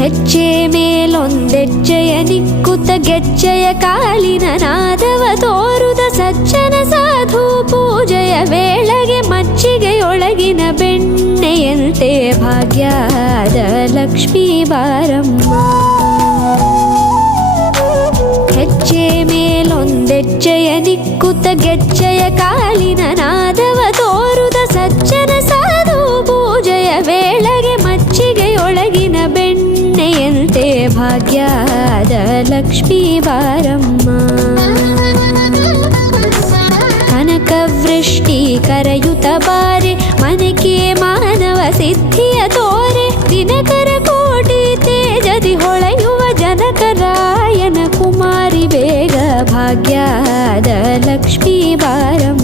ಹೆಜ್ಜೆ ಮೇಲೊಂದೆಜ್ಜೆಯ ನಿಕ್ಕುತ ಗೆಜ್ಜೆಯ ಕಾಲಿನ ನಾದವ ತೋರುದ ಸಜ್ಜನ ಸಾಧು ಪೂಜೆಯ ವೇಳೆಗೆ ಮಜ್ಜಿಗೆಯೊಳಗಿನ ಬೆಣ್ಣೆಯಂತೆ ಭಾಗ್ಯದ ಲಕ್ಷ್ಮೀ ಬಾರಮ್ಮ. ಹೆಜ್ಜೆ ಮೇಲೊಂದೆಜ್ಜೆಯ ನಿಕ್ಕುತ ಗೆಜ್ಜೆಯ ಕಾಲಿನ ನಾದವ ತೋರುದ ಸಜ್ಜನ ಸಾಧು ಪೂಜೆಯ ವೇಳೆಗೆ ಮಜ್ಜಿಗೆಯೊಳಗಿನ ಬೆಣ್ಣೆಯಂತೆ ಭಾಗ್ಯದ ಲಕ್ಷ್ಮೀ ಬಾರಮ್ಮ. ಕನಕವೃಷ್ಟಿ ಕರೆಯುತ ಬಾರೆ ಮನಕೆ ಮಾನವ ಸಿದ್ಧಿಯ ತೋರೆ ದಿನಕರ ಕೋಟಿ ತೇಜದಿ ಹೊಳೆಯುವ ಜನಕರಾಯನ ಕುಮಾರಿ ಬೇಗ ಭಾಗ್ಯದ ಲಕ್ಷ್ಮೀ ಬಾರಮ್ಮ.